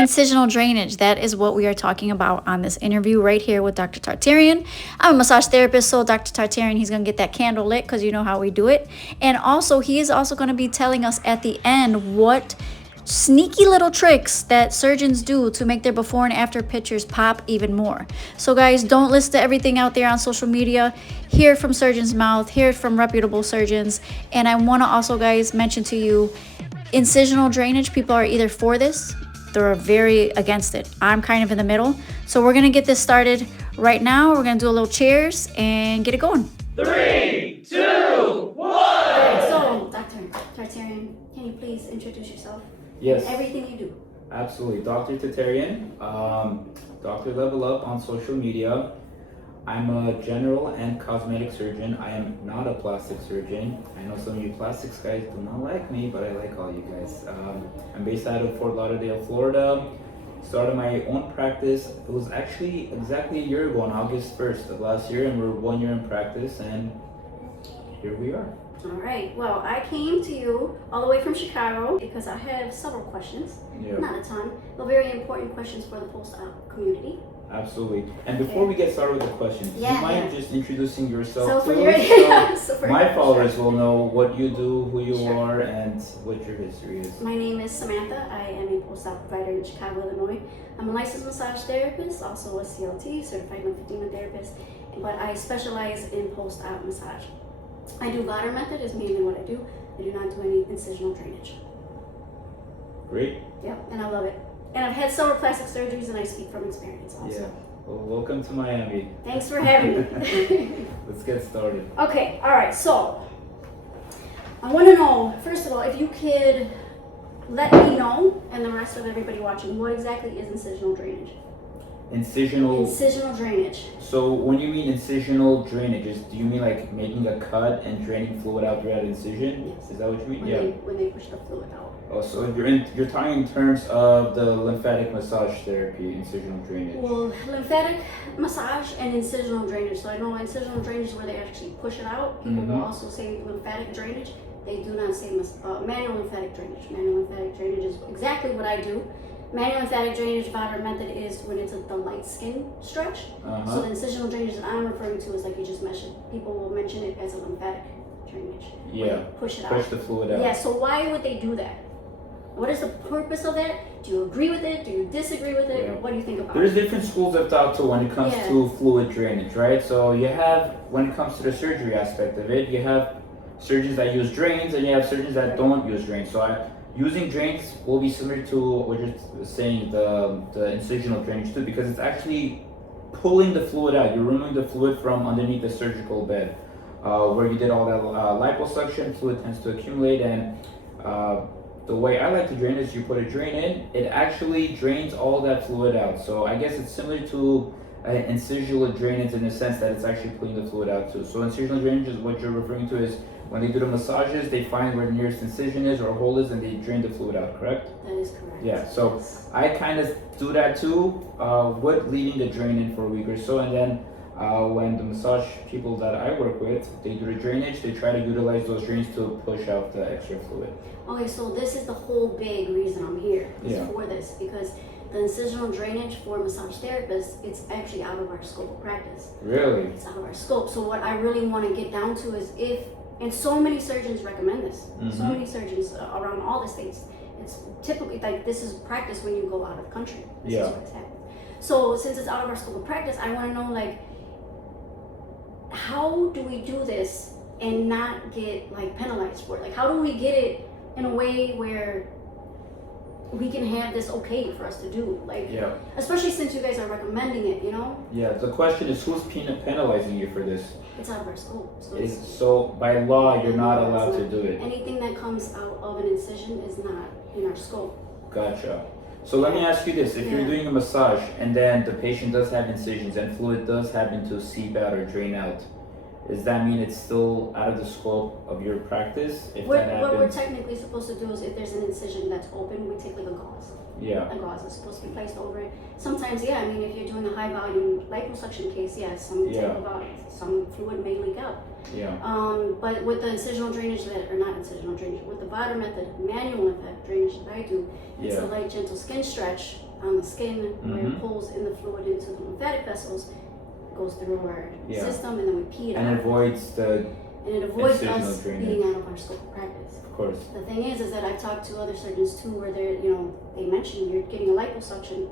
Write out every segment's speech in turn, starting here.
Incisional drainage, that is what we are talking about on this interview right here with Dr. Tartarian. I'm a massage therapist, so Dr. Tartarian, he's going to get that candle lit because you know how we do it. And also, he is also going to be telling us at the end what sneaky little tricks that surgeons do to make their before and after pictures pop even more. So guys, don't listen to everything out there on social media. Hear it from surgeons' mouth, hear it from reputable surgeons. And I want to also, guys, mention to you, incisional drainage, people are either for this, they're very against it. I'm kind of in the middle. So we're going to get this started right now. We're going to do a little cheers and get it going. 3, 2, 1. So, Dr. Tartarian, can you please introduce yourself? Yes. And everything you do. Absolutely. Dr. Tartarian, Dr. Level Up on social media. I'm a general and cosmetic surgeon. I am not a plastic surgeon. I know some of you plastics guys do not like me, but I like all you guys. I'm based out of Fort Lauderdale, Florida. Started my own practice. It was actually exactly a year ago on August 1st of last year, and we're 1 year in practice, and here we are. All right. Well, I came to you all the way from Chicago because I have several questions. Yeah. Not a ton, but very important questions for the post-op community. Absolutely. And before we get started with the questions, do you mind just introducing yourself So to for us? so for My followers will know what you do, who you are, and what your history is. My name is Samantha. I am a post-op provider in Chicago, Illinois. I'm a licensed massage therapist, also a CLT, certified lymphedema therapist, but I specialize in post-op massage. I do water method is mainly what I do. I do not do any incisional drainage. Great. Yeah, and I love it. And I've had several plastic surgeries, and I speak from experience also. Yeah. Well, welcome to Miami. Thanks for having me. Let's get started. Okay, all right, so I want to know, first of all, if you could let me know, and the rest of everybody watching, what exactly is incisional drainage? Incisional drainage. So when you mean incisional drainage, do you mean like making a cut and draining fluid out through that incision? Yes. Is that what you mean? When they push the fluid out. Oh, so you're talking in terms of the lymphatic massage therapy, incisional drainage. Well, lymphatic massage and incisional drainage. So I know incisional drainage is where they actually push it out. People will also say lymphatic drainage. They do not say manual lymphatic drainage. Manual lymphatic drainage is exactly what I do. Manual lymphatic drainage water method is when it's the light skin stretch. So the incisional drainage that I'm referring to is like you just mentioned. People will mention it as a lymphatic drainage. Yeah. Push it out. Push the fluid out. Yeah. So why would they do that? What is the purpose of that? Do you agree with it? Do you disagree with it? Yeah. What do you think about There's it? different schools of thought too when it comes to fluid drainage, right? So you have, when it comes to the surgery aspect of it, you have surgeons that use drains and you have surgeons that don't use drains. So using drains will be similar to what you're saying, the incisional drainage too, because it's actually pulling the fluid out. You're removing the fluid from underneath the surgical bed. Where you did all that liposuction, fluid tends to accumulate, and the way I like to drain is you put a drain in, it actually drains all that fluid out. So I guess it's similar to incisional drainage in the sense that it's actually pulling the fluid out too. So incisional drainage is what you're referring to is when they do the massages, they find where the nearest incision is or hole is and they drain the fluid out, correct? That is correct. Yeah, so I kind of do that too, with leaving the drain in for a week or so, and then when the massage people that I work with, they do the drainage, they try to utilize those drains to push out the extra fluid. Okay, so this is the whole big reason I'm here for this, because the incisional drainage for massage therapists, it's actually out of our scope of practice. Really? It's out of our scope. So what I really want to get down to is and so many surgeons recommend this. So many surgeons around all the states. It's typically like this is practice when you go out of the country. This is what's happening. So since it's out of our scope of practice, I want to know like, how do we do this and not get like penalized for it? Like, how do we get it in a way where we can have this okay for us to do? Like, especially since you guys are recommending it, you know? Yeah, the question is who's penalizing you for this? It's out of our scope. So by law, you're not allowed to do it. Anything that comes out of an incision is not in our scope. Gotcha. So let me ask you this, if you're doing a massage and then the patient does have incisions and fluid does happen to seep out or drain out, does that mean it's still out of the scope of your practice if that happens? What we're technically supposed to do is if there's an incision that's open, we take like a gauze. Yeah. A gauze is supposed to be placed over it. Sometimes, if you're doing a high volume liposuction case, some type of some fluid may leak out. Yeah. But with the incisional drainage or not incisional drainage, with the Viter method, manual lymphatic drainage that I do, it's a light, gentle skin stretch on the skin where it pulls in the fluid into the lymphatic vessels, goes through our system, and then we pee it out. And avoids us drainage. being out of our scope of practice. Of course. The thing is that I've talked to other surgeons too, where they mention you're getting a liposuction.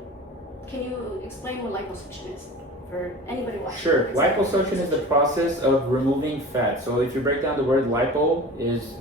Can you explain what liposuction is for anybody watching? Sure. Liposuction is the process of removing fat. So if you break down the word lipo is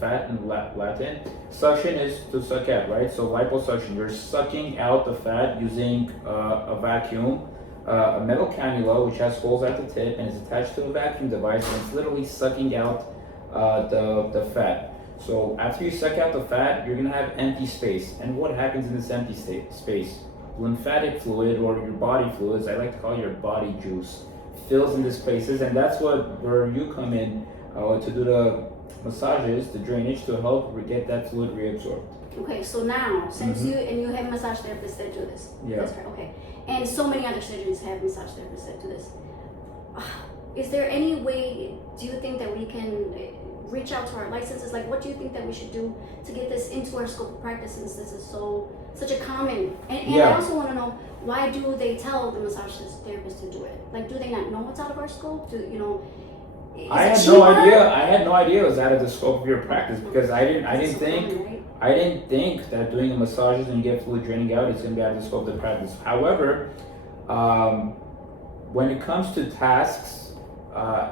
fat in Latin. Suction is to suck out, right? So liposuction, you're sucking out the fat using a vacuum, a metal cannula which has holes at the tip and is attached to a vacuum device, and it's literally sucking out the fat. So after you suck out the fat, you're gonna have empty space. And what happens in this empty space? Lymphatic fluid, or your body fluids, I like to call it your body juice, fills in these places, and that's where you come in to do the massages, the drainage, to help get that fluid reabsorbed. Okay, so now, since you have massage therapists that do this. Yeah. That's right, okay. And so many other surgeons have massage therapists that do this. Is there any way, do you think that we can reach out to our licenses? Like, what do you think that we should do to get this into our scope of practice, since this is such a common, and I also want to know, why do they tell the massage therapist to do it? Like, do they not know it's out of our scope? I had no idea it was out of the scope of your practice, because I didn't think that doing a massages and you get fluid draining out is going to be out of the scope of the practice. However, when it comes to tasks,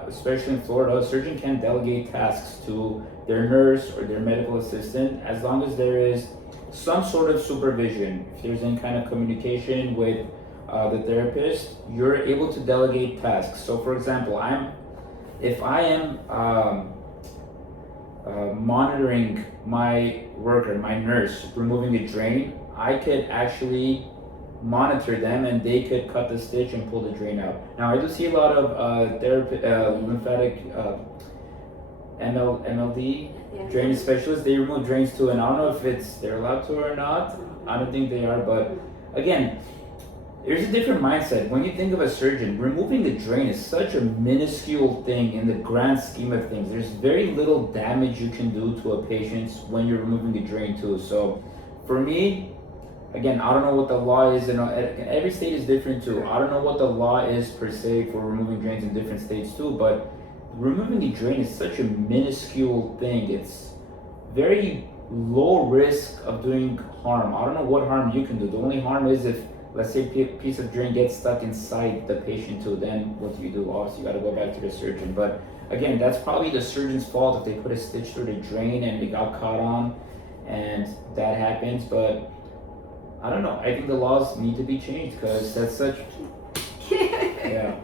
especially in Florida, a surgeon can delegate tasks to their nurse or their medical assistant, as long as there is some sort of supervision. If there's any kind of communication with the therapist, you're able to delegate tasks. So for example, if I am monitoring my worker, my nurse, removing a drain, I could actually monitor them and they could cut the stitch and pull the drain out. Now I do see a lot of lymphatic MLD drainage specialists. They remove drains too, and I don't know if they're allowed to or not. I don't think they are, but again, there's a different mindset. When you think of a surgeon, removing a drain is such a minuscule thing in the grand scheme of things. There's very little damage you can do to a patient when you're removing a drain too. So for me, again, I don't know what the law is, and every state is different too. I don't know what the law is per se for removing drains in different states too, but removing a drain is such a minuscule thing. It's very low risk of doing harm. I don't know what harm you can do. The only harm is if, let's say, a piece of drain gets stuck inside the patient too, then what do you do? Obviously, you got to go back to the surgeon. But again, that's probably the surgeon's fault if they put a stitch through the drain and it got caught on, and that happens. But I don't know. I think the laws need to be changed, because that's such. Yeah.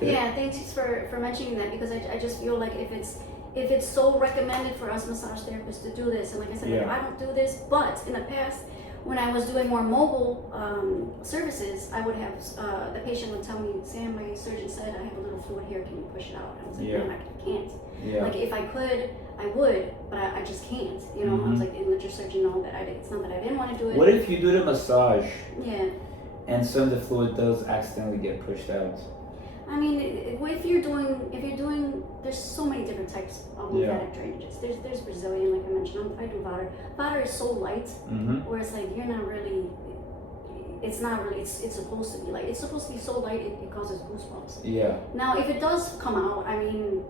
Yeah, thanks for mentioning that, because I just feel like if it's so recommended for us massage therapists to do this, and like I said, like, I don't do this, but in the past, when I was doing more mobile services, I would have the patient would tell me, Sam, my surgeon said I have a little fluid here, can you push it out? And I was like, no, I can't. Yeah. Like, if I could, I would, but I just can't. I was like, and let your surgeon know that it's not that I didn't want to do it. What if you do the massage? Yeah. And some of the fluid does accidentally get pushed out? I mean, if you're doing, there's so many different types of lymphatic drainages. There's Brazilian, like I mentioned. I do Viter. Viter is so light, where it's like you're not really. It's not really. It's supposed to be light. It's supposed to be so light it causes goosebumps. Yeah. Now, if it does come out, I mean,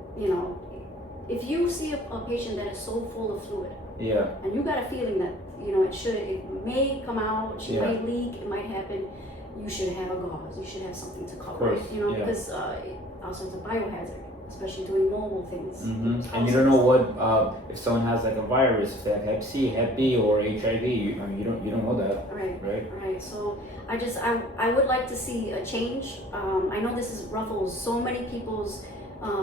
if you see a patient that is so full of fluid, and you got a feeling that it may come out, she might leak, it might happen. You should have a gauze. You should have something to cover it. Because also it's a biohazard, especially doing mobile things. And you don't know what if someone has like a virus, if they have Hep C, Hep B, or HIV. You don't know that. Right. So I would like to see a change. I know this ruffles so many people's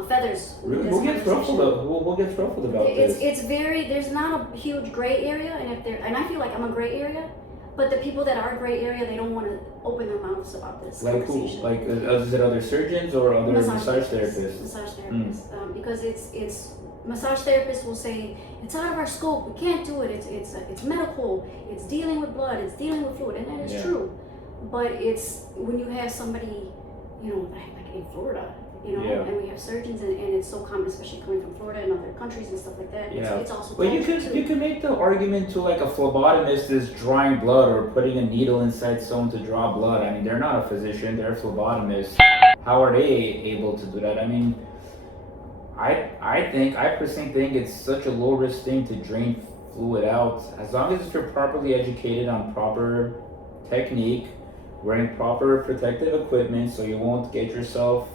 feathers. Really? Who gets ruffled about this? It's there's not a huge gray area, and I feel like I'm a gray area. But the people that are gray area, they don't want to open their mouths about this conversation. Like who? Like, is it other surgeons or other massage therapists? Massage therapists. Because it's massage therapists will say, it's out of our scope, we can't do it, it's medical, it's dealing with blood, it's dealing with fluid, and that is true. But it's when you have somebody, like in Florida, you know, Yeah. and we have surgeons, and it's so common, especially coming from Florida and other countries and stuff like that. Yeah. It's also But you could make the argument to like a phlebotomist is drawing blood or putting a needle inside someone to draw blood. I mean, they're not a physician; they're a phlebotomist. How are they able to do that? I mean, I personally think it's such a low risk thing to drain fluid out, as long as you're properly educated on proper technique, wearing proper protective equipment so you won't get yourself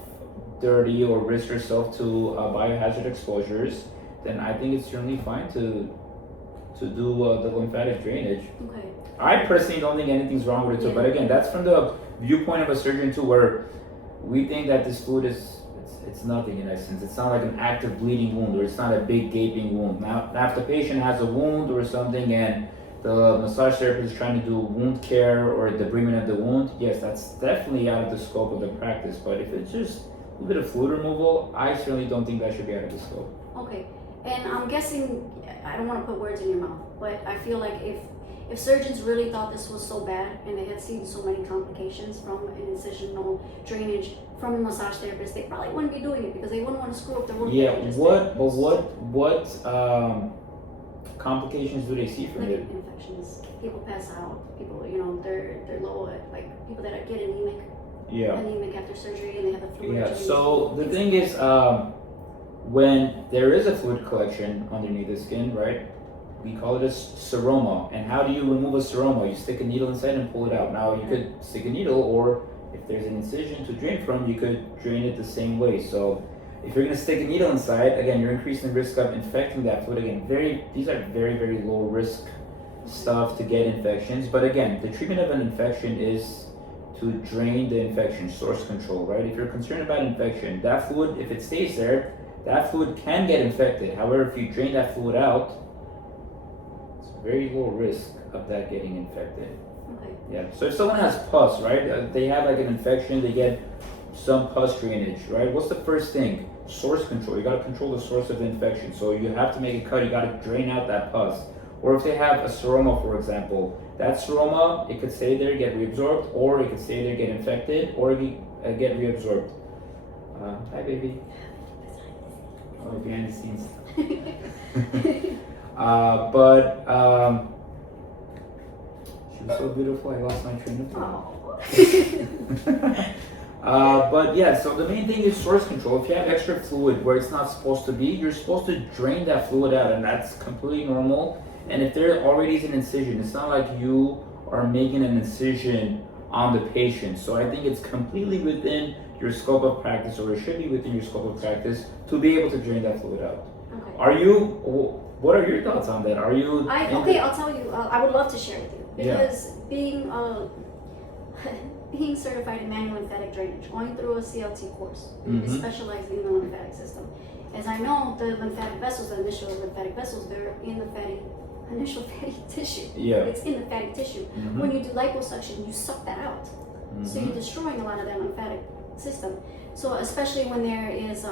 dirty or risk yourself to biohazard exposures, then I think it's certainly fine to do the lymphatic drainage. Okay. I personally don't think anything's wrong with it too, but again, that's from the viewpoint of a surgeon too, where we think that this fluid it's nothing in essence. It's not like an active bleeding wound, or it's not a big gaping wound. Now, if the patient has a wound or something and the massage therapist is trying to do wound care or debridement of the wound, yes, that's definitely out of the scope of the practice. But if it's just a bit of fluid removal, I certainly don't think that should be out of the scope. Okay. And I'm guessing, I don't want to put words in your mouth, but I feel like if surgeons really thought this was so bad and they had seen so many complications from an incisional drainage from a massage therapist, they probably wouldn't be doing it because they wouldn't want to screw up their work. Yeah, what complications do they see from like it? infections, people pass out, people, you know, they're low at, like people that get Yeah. anemic after surgery and they have the fluid. Yeah, so the thing is, when there is a fluid collection underneath the skin, right, we call it a seroma. And how do you remove a seroma? You stick a needle inside and pull it out. Now, you could stick a needle, or if there's an incision to drain from, you could drain it the same way. So if you're going to stick a needle inside, again, you're increasing the risk of infecting that fluid. Again, these are very, very low risk stuff to get infections. But again, the treatment of an infection is to drain the infection, source control, right? If you're concerned about infection, that fluid, if it stays there, that fluid can get infected. However, if you drain that fluid out, it's very low risk of that getting infected. Okay. Yeah. So if someone has pus, right? They have like an infection, they get some pus drainage, right? What's the first thing? Source control. You got to control the source of the infection. So you have to make a cut. You got to drain out that pus. Or if they have a seroma, for example, that seroma, it could stay there, get reabsorbed, or it could stay there, get infected, or get reabsorbed. Hi, baby. Oh, behind the scenes. She was so beautiful, I lost my train of thought. But yeah, so the main thing is source control. If you have extra fluid where it's not supposed to be, you're supposed to drain that fluid out, and that's completely normal. And if there already is an incision, it's not like you are making an incision on the patient. So I think it's completely within your scope of practice, or it should be within your scope of practice, to be able to drain that fluid out. Okay. What are your thoughts on that? I'll tell you. I would love to share with you because being certified in manual lymphatic drainage, going through a CLT course, specializing in the lymphatic system. As I know, the lymphatic vessels, the initial lymphatic vessels, they're in the initial fatty tissue. Yeah. It's in the fatty tissue. When you do liposuction, you suck that out. So you're destroying a lot of that lymphatic system. So especially when there is,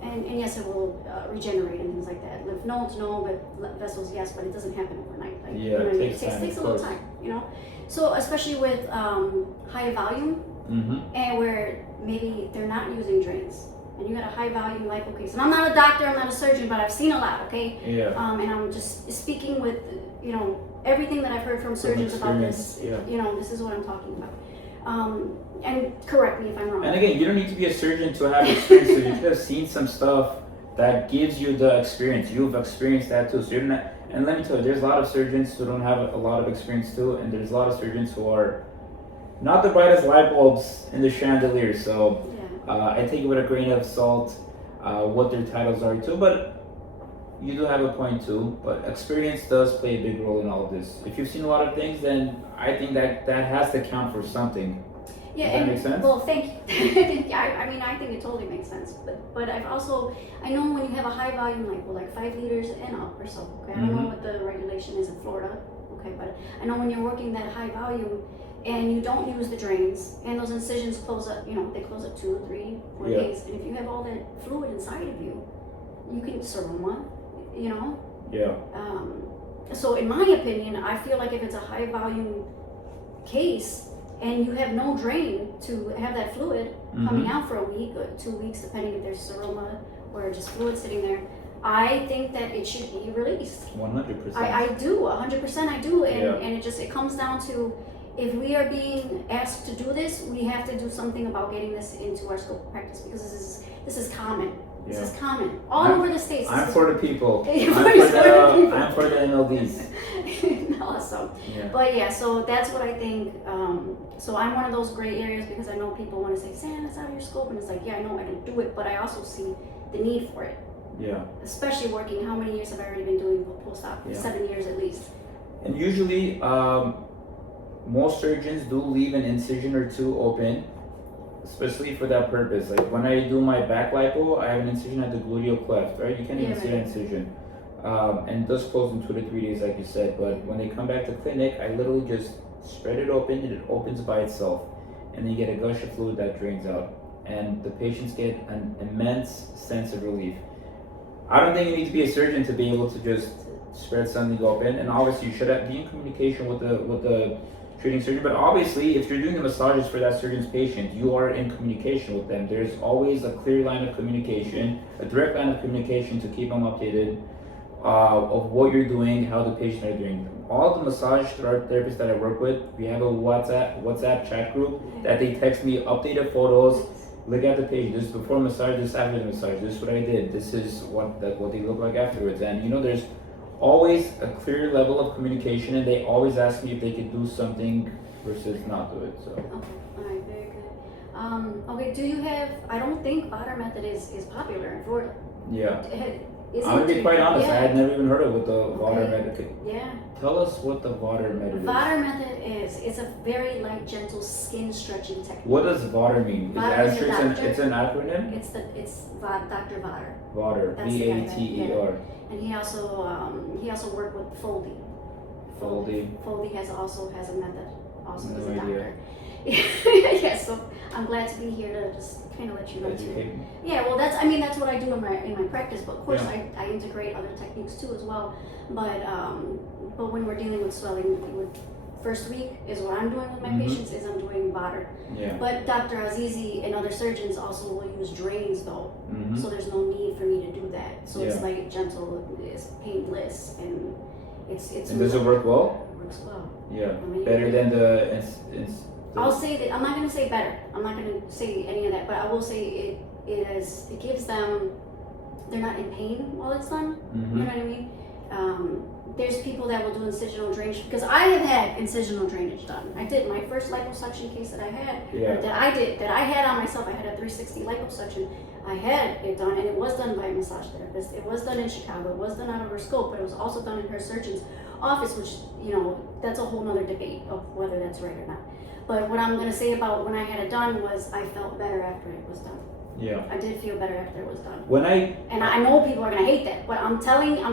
and yes, it will regenerate and things like that. Lymph nodes, no, but vessels, yes, but it doesn't happen overnight. Like, yeah, it takes a little time, you know. So especially with high volume, and where maybe they're not using drains, and you got a high volume lipo case. And I'm not a doctor, I'm not a surgeon, but I've seen a lot, okay? Yeah. And I'm just speaking with, you know, everything that I've heard from surgeons about this. Yeah. You know, this is what I'm talking about. And correct me if I'm wrong. And again, you don't need to be a surgeon to have experience. So you could have seen some stuff that gives you the experience. You've experienced that too. So you're not. And let me tell you, there's a lot of surgeons who don't have a lot of experience too, and there's a lot of surgeons who are not the brightest light bulbs in the chandelier. So I take it with a grain of salt, what their titles are too. But you do have a point too. But experience does play a big role in all of this. If you've seen a lot of things, then I think that has to count for something. Yeah, Does that make sense? Well, thank you. Yeah, I mean, I think it totally makes sense. But I know when you have a high volume, like 5 liters and up or so. Okay, I don't know what the regulation is in Florida. Okay, but I know when you're working that high volume and you don't use the drains and those incisions close up, you know, they close up 2, 3, 4 days. And if you have all that fluid inside of you, you can seroma, you know. Yeah. So in my opinion, I feel like if it's a high volume case, and you have no drain to have that fluid coming out for a week or 2 weeks, depending if there's seroma or just fluid sitting there, I think that it should be released. 100%. I do, 100% I do, and, Yeah. and it comes down to, if we are being asked to do this, we have to do something about getting this into our scope of practice, because this is common. This is common all over the states. I'm for the people. I'm I'm for the NLDs. Awesome. Yeah. But yeah, so that's what I think. So I'm one of those gray areas, because I know people want to say, Sam, it's out of your scope, and it's like, yeah, I know I can do it, but I also see the need for it. Yeah. Especially working, how many years have I already been doing post-op? Yeah. 7 years at least. And usually, most surgeons do leave an incision or two open, especially for that purpose. Like when I do my back lipo, I have an incision at the gluteal cleft, right? You can't even see an incision. And it does close in 2 to 3 days, like you said. But when they come back to clinic, I literally just spread it open, and it opens by itself. And then you get a gush of fluid that drains out. And the patients get an immense sense of relief. I don't think you need to be a surgeon to be able to just spread something open. And obviously, you should be in communication with the treating surgeon. But obviously, if you're doing the massages for that surgeon's patient, you are in communication with them. There's always a clear line of communication, a direct line of communication to keep them updated of what you're doing, how the patient are doing. All the massage therapists that I work with, we have a WhatsApp chat group that they text me updated photos. Look at the patient. This is before massage. This is after the massage. This is what I did. This is what they look like afterwards. And you know, there's always a clear level of communication, and they always ask me if they could do something versus not do it. So. Okay. All right. Very good. Okay. Do you have? I don't think Vater method is popular in Florida. Yeah. Is I'm gonna be quite honest. Yeah. I had never even heard of what the Vater method. Yeah. Tell us what the Vater method is. Vater method it's a very light, gentle skin stretching technique. What does Vater mean? Vater is a doctor. It's an acronym. It's Dr. Vater. Vater. That's the guy VATER. And he also worked with Foldy. Foldy also has a method. Also, he's a doctor. Yeah, so I'm glad to be here to just kind of let you know too. Yeah, well, that's what I do in my practice. But of course, I integrate other techniques too as well. But when we're dealing with swelling, first week is what I'm doing with my patients is I'm doing Vater. Yeah. But Dr. Azizi and other surgeons also will use drains though, so there's no need for me to do that. So it's light, gentle, it's painless, and it's. And does it work well? It works well. Yeah. Better than the. I'll say that I'm not going to say better. I'm not going to say any of that, but I will say it gives them. They're not in pain while it's done. You know what I mean? There's people that will do incisional drainage, because I have had incisional drainage done. I did my first liposuction case that I had, that I had on myself. I had a 360 liposuction. I had it done, and it was done by a massage therapist. It was done in Chicago. It was done out of her scope, but it was also done in her surgeon's office, which, you know, that's a whole nother debate of whether that's right or not. But what I'm going to say about when I had it done was I felt better after it was done. Yeah. I did feel better after it was done. And I know people are gonna hate that, but I'm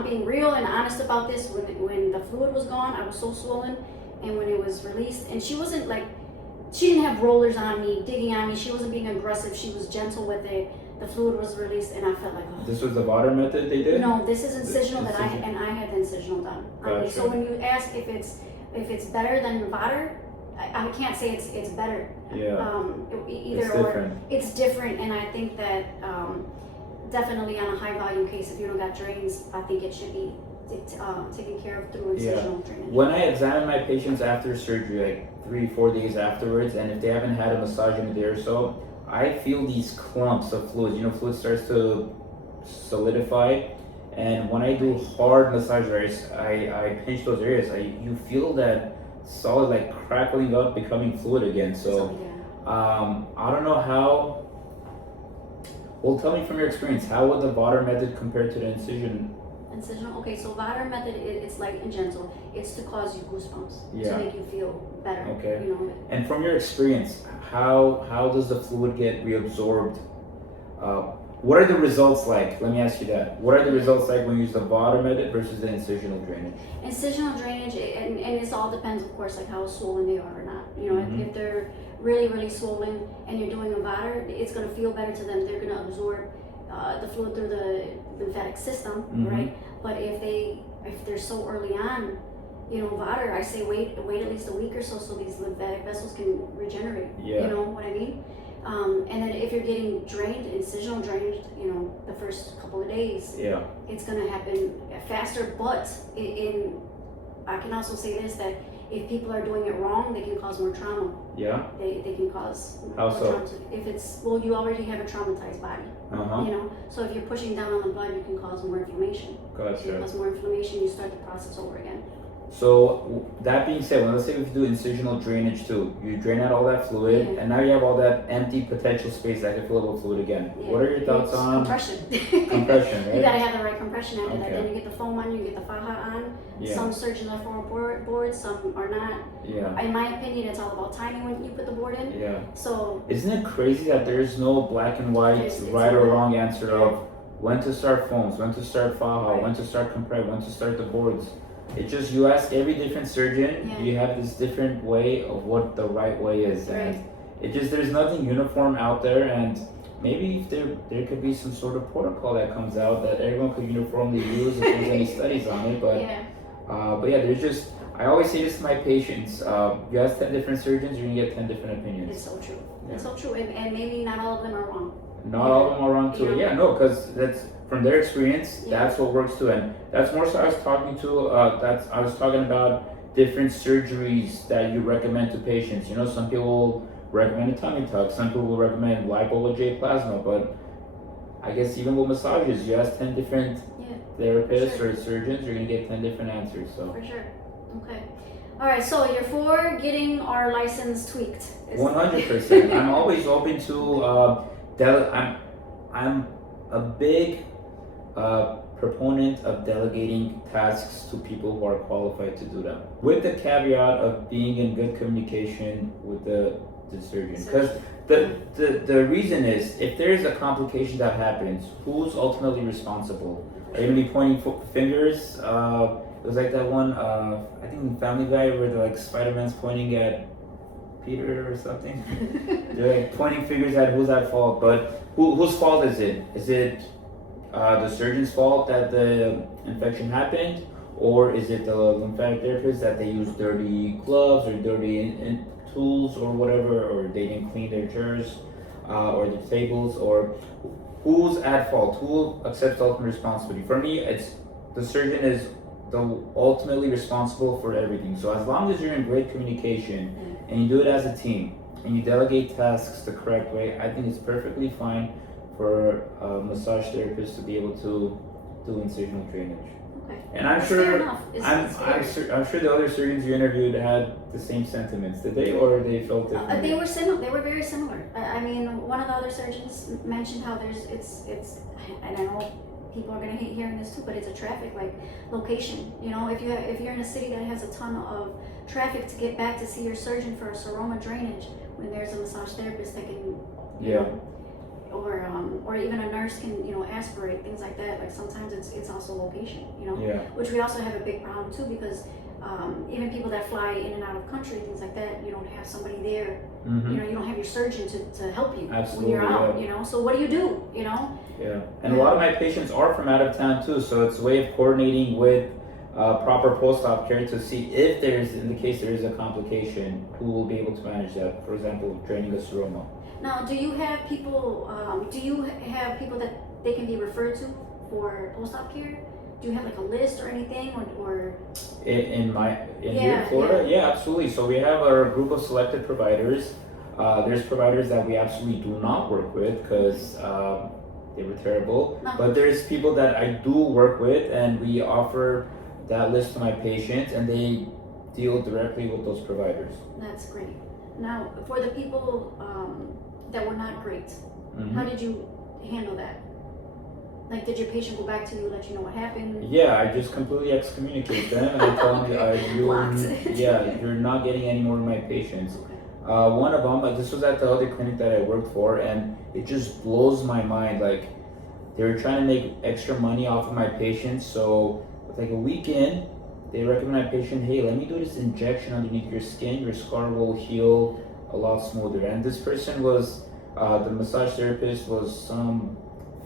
being real and honest about this. When the fluid was gone, I was so swollen, and when it was released, and she didn't have rollers on me, digging on me. She wasn't being aggressive. She was gentle with it. The fluid was released, and I felt like, oh. This was the Vater method they did? No, this is incisional I had the incisional done. Gotcha. So when you ask if it's better than Vater, I can't say it's better. Yeah. Either or. It's different, and I think that definitely on a high volume case, if you don't got drains, I think it should be taken care of through incisional drainage. When I examine my patients after surgery, like 3-4 days afterwards, and if they haven't had a massage in a day or so, I feel these clumps of fluid. You know, fluid starts to solidify, and when I do hard massage areas, I pinch those areas. You feel that solid, like crackling up, becoming fluid again. So I don't know how. Well, tell me from your experience, how would the Vater method compare to the incision? Incisional. Okay, so Vater method, it's light and gentle. It's to cause you goosebumps, to make you feel better. Okay. You know. And from your experience, how does the fluid get reabsorbed? What are the results like? Let me ask you that. What are the results like when you use the Vater method versus the incisional drainage? Incisional drainage, and it all depends, of course, like how swollen they are or not. You know, if they're really, really swollen and you're doing a Vater, it's going to feel better to them. They're going to absorb the fluid through the lymphatic system, right? But if they're so early on, water, I say wait at least a week or so these lymphatic vessels can regenerate. Yeah. You know what I mean? And then if you're getting drained, incisional drainage, the first couple of days, Yeah. it's gonna happen faster. But I can also say this, that if people are doing it wrong, they can cause more trauma. Yeah. They can cause How more so? trauma. If it's, well, you already have a traumatized body. So if you're pushing down on the blood, you can cause more inflammation. If you Gotcha. cause more inflammation, you start the process over again. So that being said, let's say if you do incisional drainage too, you drain out all that fluid, Yeah. and now you have all that empty potential space that can fill up with fluid again. Yeah. What are your thoughts It's on compression? compression? Right? You gotta have the right compression after that. Okay. Then you get the foam on, you get the faja on. Yeah. Some surgeons are for board, some are not. Yeah. In my opinion, it's all about timing when you put the board in. Yeah. So Isn't it crazy that there's no black and white, It's right or not. wrong answer of when to start foams, when to start faja, Right. when to start compress, when to start the boards? It just, you ask every different surgeon, Yeah. you have this different way of what the right way is, and Right. it just, there's nothing uniform out there, and maybe if there could be some sort of protocol that comes out that everyone could uniformly use if there's any studies on it, but yeah, there's just, I always say this to my patients, you ask 10 different surgeons, you're gonna get 10 different opinions. it's so true. Yeah. It's so true, and maybe not all of them are wrong. Not all of them are wrong too. Yeah. Yeah, no, because that's from their experience. Yeah. That's what works too, and that's more so. I was talking about different surgeries that you recommend to patients. Some people recommend a tummy tuck. Some people will recommend lipo with J plasma. But I guess even with massages, you ask 10 different Yeah, therapists Sure. or surgeons, you're gonna get 10 different answers. So for sure. Okay. All right. So you're for getting our license tweaked. 100%. I'm always open to. I'm a big proponent of delegating tasks to people who are qualified to do them, with the caveat of being in good communication with the surgeon. Because the reason is, if there is a complication that happens, who's ultimately responsible? Are you gonna be pointing fingers? It was like that one, I think Family Guy, where the Spider-Man's pointing at Peter or something. They're like pointing fingers at who's at fault, but whose fault is it? Is it the surgeon's fault that the infection happened, or is it the lymphatic therapist that they used dirty gloves or dirty tools or whatever, or they didn't clean their chairs or the tables, or who's at fault? Who accepts ultimate responsibility? For me, it's the surgeon is ultimately responsible for everything. So as long as you're in great communication and you do it as a team and you delegate tasks the correct way, I think it's perfectly fine for a massage therapist to be able to do incisional drainage. Okay. And I'm That's sure fair enough. I'm sure the other surgeons you interviewed had the same sentiments. Did they, or they felt different? They were similar. They were very similar. I mean, one of the other surgeons mentioned how it's, and I know people are gonna hate hearing this too, but it's a traffic location. If you're in a city that has a ton of traffic to get back to see your surgeon for a seroma drainage, when there's a massage therapist that can, or even a nurse can, aspirate, things like that. Like sometimes it's also location, which we also have a big problem too, because even people that fly in and out of country, things like that, you don't have somebody there. Mm-hmm. You don't have your surgeon to help you Absolutely, when you're out. So what do you do? Yeah, and a lot of my patients are from out of town too, so it's a way of coordinating with proper post-op care to see if in the case there is a complication, who will be able to manage that. For example, draining a seroma. Now, do you have people that they can be referred to for post-op care? Do you have like a list or anything, or? In here in Florida? Yeah, absolutely. So we have our group of selected providers. There's providers that we absolutely do not work with because they were terrible. No. But there's people that I do work with, and we offer that list to my patients, and they deal directly with those providers. That's great. Now, for the people that were not great, how did you handle that? Like, did your patient go back to you, let you know what happened? Yeah, I just completely excommunicate them, and I tell them, you're not getting any more of my patients. Okay. One of them, this was at the other clinic that I worked for, and it just blows my mind. Like, they were trying to make extra money off of my patients, so with like a week in, they recommend my patient, hey, let me do this injection underneath your skin, your scar will heal a lot smoother. And this person was, the massage therapist was some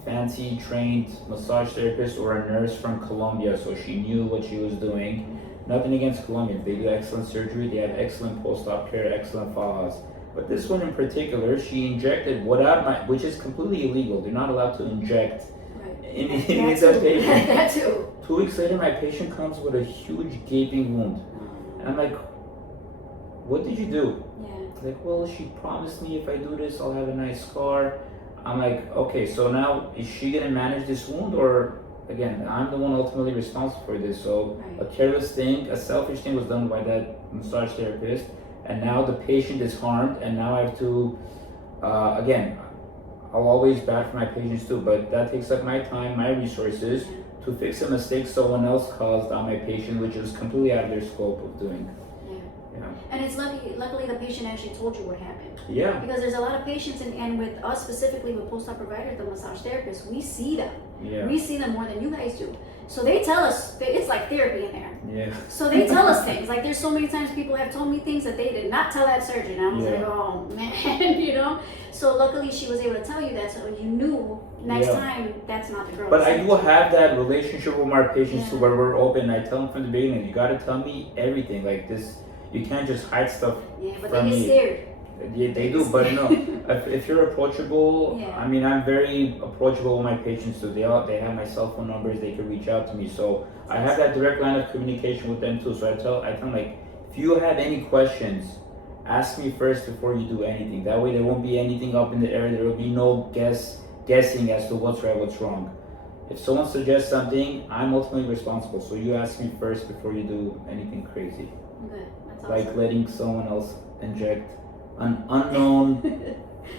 fancy trained massage therapist or a nurse from Colombia, so she knew what she was doing. Nothing against Colombians. They do excellent surgery. They have excellent post-op care, excellent follow-ups. But this one in particular, she injected which is completely illegal. They're not allowed to inject in that patient. That too. 2 weeks later, my patient comes with a huge gaping wound. And I'm like, what did you do? Yeah. Like, well, she promised me if I do this, I'll have a nice scar. I'm like, okay, so now is she gonna manage this wound, or again, I'm the one ultimately responsible for this? So a careless thing, a selfish thing was done by that massage therapist, and now the patient is harmed, and now I have to, again, I'll always bad for my patients too, but that takes up my time, my resources to fix a mistake someone else caused on my patient, which is completely out of their scope of doing. Yeah. And it's luckily the patient actually told you what happened. Yeah. Because there's a lot of patients, and with us specifically with post-op providers, the massage therapists, we see them. Yeah. We see them more than you guys do. So they tell us, it's like therapy in there. Yeah. So they tell us things. Like there's so many times people have told me things that they did not tell that surgeon. And I was like, oh man, you know? So luckily she was able to tell you that, so you knew next time that's not the girl. But I do have that relationship with my patients too, where we're open. I tell them from the beginning, you gotta tell me everything. Like this, you can't just hide stuff but from they get me. scared. Yeah, they do, but no. if you're approachable, I mean, I'm very approachable with my patients too. They have my cell phone numbers. They can reach out to me, so I have that direct line of communication with them too. So I tell them, like, if you have any questions, ask me first before you do anything. That way, there won't be anything up in the air. There will be no guessing as to what's right, what's wrong. If someone suggests something, I'm ultimately responsible. So you ask me first before you do anything crazy. Okay, that's awesome. Like letting someone else inject an unknown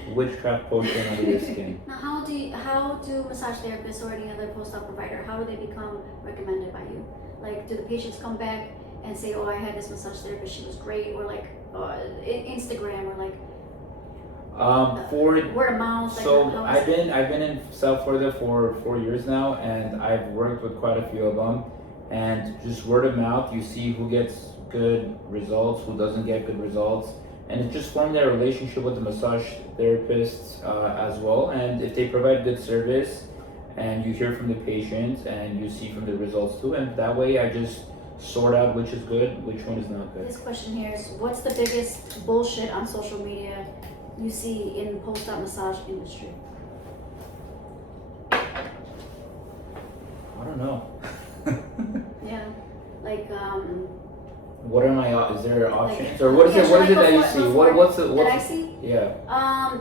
witchcraft potion under your skin. Now, how do massage therapists or any other post-op provider, how do they become recommended by you? Like, do the patients come back and say, oh, I had this massage therapist, she was great, or like Instagram, or like for word of mouth? So I've been in South Florida for 4 years now, and I've worked with quite a few of them, and just word of mouth, you see who gets good results, who doesn't get good results. And it's just forming that relationship with the massage therapists as well. And if they provide good service and you hear from the patient and you see from the results too, and that way I just sort out which is good, which one is not good. This question here is, what's the biggest bullshit on social media you see in the post-op massage industry? I don't know. Yeah, like what are my is there options, like, or what is it that you see? What's that I see? Yeah.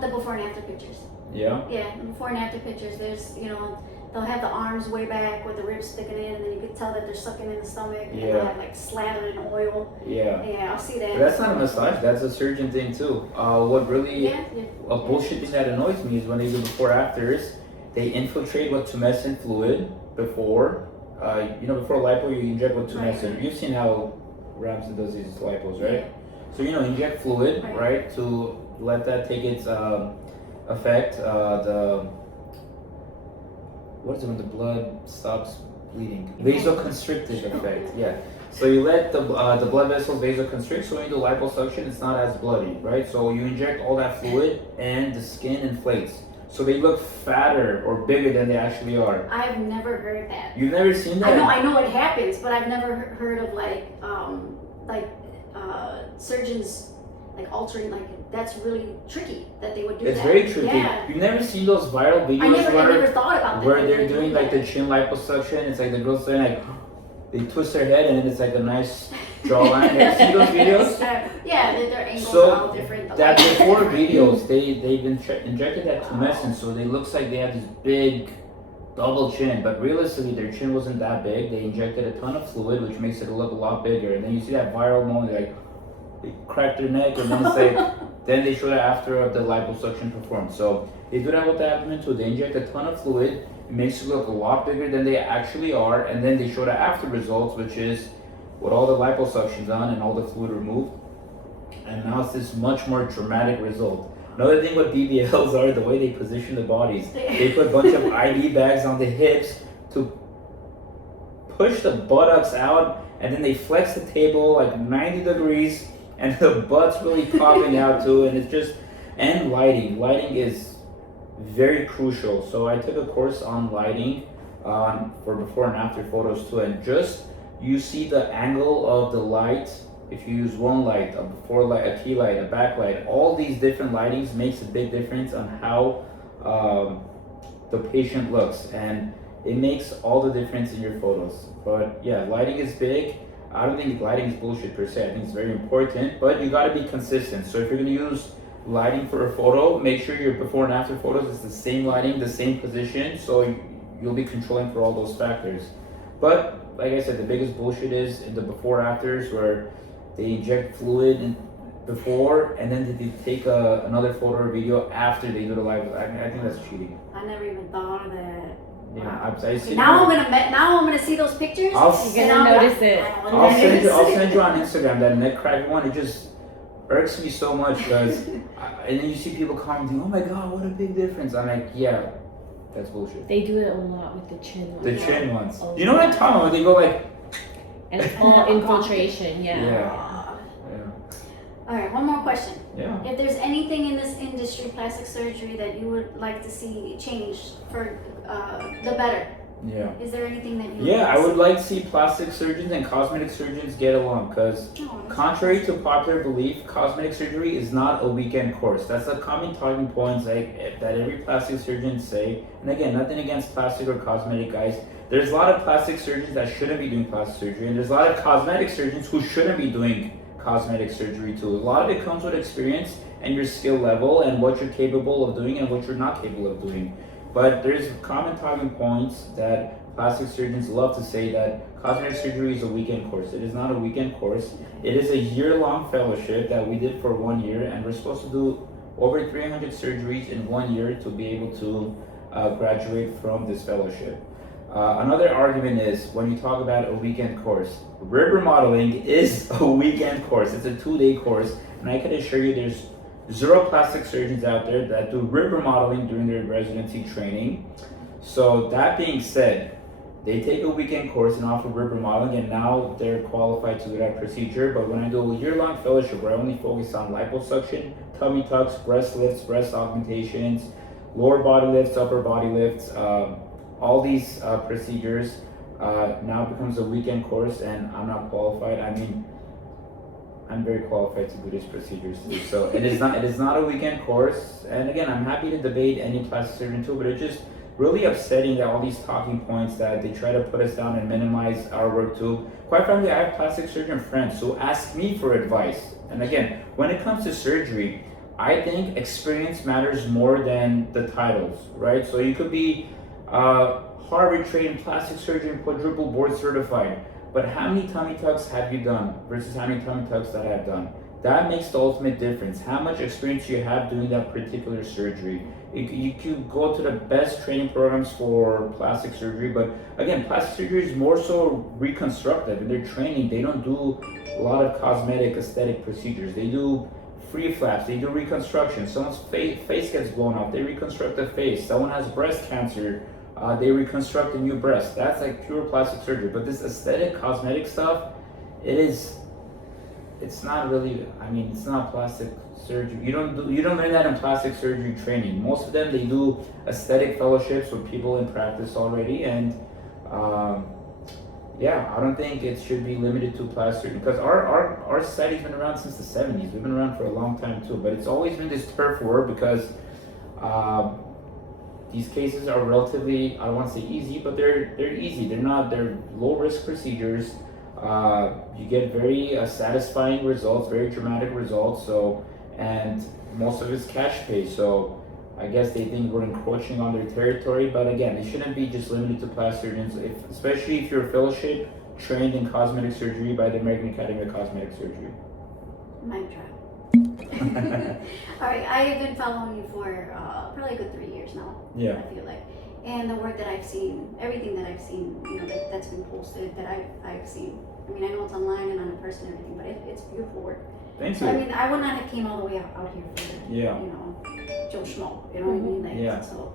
The before and after pictures. Yeah. Yeah, the before and after pictures. There's, you know, they'll have the arms way back with the ribs sticking in, and then you can tell that they're sucking in the stomach. And they'll have like slathered in oil. Yeah. Yeah, I'll see that. But that's not a massage. That's a surgeon thing too. What really a bullshit thing that annoys me is when they do before afters, they infiltrate with tumescent fluid before. Before lipo, you inject with tumescent. Right. You've seen how Ramsey does these lipos, right? Yeah. So inject fluid, right, to let that take its effect. What is it when the blood stops bleeding? Vasoconstrictive effect. Yeah. So you let the blood vessels vasoconstrict. So when you do liposuction, it's not as bloody, right? So you inject all that fluid, and the skin inflates. So they look fatter or bigger than they actually are. I've never heard that. You've never seen that? I know it happens, but I've never heard of surgeons like altering, like that's really tricky that they would do that. It's very tricky. Yeah. You've never seen those viral videos I never thought about that. Where they're doing like the chin liposuction. It's like the girl's saying like they twist their head and then it's like a nice jawline. Have you seen those videos? Yeah, their angles are all different. That before videos, they've injected that tumescent, so it looks like they have this big double chin, but realistically their chin wasn't that big. They injected a ton of fluid, which makes it look a lot bigger. And then you see that viral moment, like they crack their neck, and then it's like then they show that after the liposuction performed. So they do that with the abdomen too. They inject a ton of fluid. It makes it look a lot bigger than they actually are, and then they show the after results, which is with all the liposuction done and all the fluid removed. And now it's this much more dramatic result. Another thing with BBLs are the way they position the bodies. They put a bunch of IV bags on the hips to push the buttocks out, and then they flex the table like 90 degrees, and the butt's really popping out too. And it's just, and lighting. Lighting is very crucial. So I took a course on lighting for before and after photos too, and just you see the angle of the light. If you use one light, a before light, a key light, a backlight, all these different lightings makes a big difference on how the patient looks, and it makes all the difference in your photos. But yeah, lighting is big. I don't think lighting is bullshit per se. I think it's very important, but you gotta be consistent. So if you're gonna use lighting for a photo, make sure your before and after photos is the same lighting, the same position, so you'll be controlling for all those factors. But like I said, the biggest bullshit is in the before afters where they inject fluid in before and then they take another photo or video after they do the live. I think that's cheating. I never even thought of that. Yeah, Wow. I see. Now I'm gonna see those pictures. You're gonna notice it. I'll send you on Instagram that neck crack one. It just irks me so much because, and then you see people commenting, "Oh my god, what a big difference!" I'm like, yeah, that's bullshit. They do it a lot with the chin ones. The chin ones. Oh, You know what I'm talking about? They go like, and it's all infiltration. Yeah. yeah. All right, one more question. Yeah. If there's anything in this industry, plastic surgery, that you would like to see changed for the better, Yeah. is there anything that you? Yeah, I would like to see plastic surgeons and cosmetic surgeons get along because, contrary to popular belief, cosmetic surgery is not a weekend course. That's a common talking point that every plastic surgeon say. And again, nothing against plastic or cosmetic guys. There's a lot of plastic surgeons that shouldn't be doing plastic surgery, and there's a lot of cosmetic surgeons who shouldn't be doing cosmetic surgery too. A lot of it comes with experience and your skill level and what you're capable of doing and what you're not capable of doing. But there's common talking points that plastic surgeons love to say that cosmetic surgery is a weekend course. It is not a weekend course. It is a year-long fellowship that we did for 1 year, and we're supposed to do over 300 surgeries in 1 year to be able to graduate from this fellowship. Another argument is when you talk about a weekend course, rib remodeling is a weekend course. It's a 2-day course, and I can assure you there's zero plastic surgeons out there that do rib remodeling during their residency training. So that being said, they take a weekend course and offer rib remodeling, and now they're qualified to do that procedure. But when I do a year-long fellowship where I only focus on liposuction, tummy tucks, breast lifts, breast augmentations, lower body lifts, upper body lifts, all these procedures now becomes a weekend course, and I'm not qualified. I mean, I'm very qualified to do these procedures too. So it is not a weekend course. And again, I'm happy to debate any plastic surgeon too, but it's just really upsetting that all these talking points that they try to put us down and minimize our work too. Quite frankly, I have plastic surgeon friends who ask me for advice. And again, when it comes to surgery, I think experience matters more than the titles, right? So you could be Harvard trained plastic surgeon, quadruple board certified, but how many tummy tucks have you done versus how many tummy tucks that I have done? That makes the ultimate difference. How much experience you have doing that particular surgery. You could go to the best training programs for plastic surgery, but again, plastic surgery is more so reconstructive. In their training, they don't do a lot of cosmetic aesthetic procedures. They do free flaps, they do reconstruction. Someone's face gets blown off, they reconstruct the face. Someone has breast cancer, they reconstruct a new breast. That's like pure plastic surgery. But this aesthetic cosmetic stuff, it's not really, I mean, it's not plastic surgery. You don't learn that in plastic surgery training. Most of them, they do aesthetic fellowships with people in practice already, and yeah, I don't think it should be limited to plastic surgery, because our society's been around since the 70s. We've been around for a long time too, but it's always been this turf war because these cases are relatively, I don't want to say easy, but they're easy. They're low risk procedures. You get very satisfying results, very dramatic results. So, and most of it's cash pay. So, I guess they think we're encroaching on their territory. But again, it shouldn't be just limited to plastic surgeons, especially if you're a fellowship trained in cosmetic surgery by the American Academy of Cosmetic Surgery. Mic drop. All right, I have been following you for probably a good 3 years now. Yeah. I feel like, and the work that I've seen, everything that I've seen, you know, that's been posted, that I've seen. I mean, I know it's online and on a person and everything, but it's beautiful work. Thank So you. I mean, I would not have came all the way out here for Yeah. you know, Joe Schmo. You know what I mean? Like, Yeah. So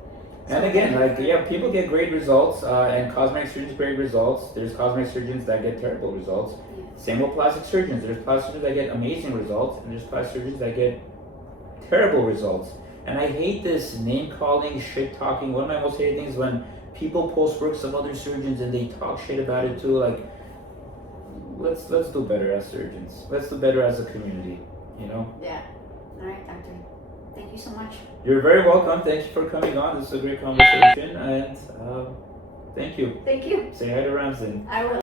And again, like, yeah, people get great results, and cosmetic surgeons great results. There's cosmetic surgeons that get terrible results. yeah. Same with plastic surgeons. There's plastic surgeons that get amazing results, and there's plastic surgeons that get terrible results. And I hate this name calling, shit talking. One of my most hated things when people post works of other surgeons and they talk shit about it too. Like, let's do better as surgeons. Let's do better as a community. You know. Yeah. All right, doctor. Thank you so much. You're very welcome. Thank you for coming on. This is a great conversation, and thank you. Thank you. Say hi to Ramsden. I will.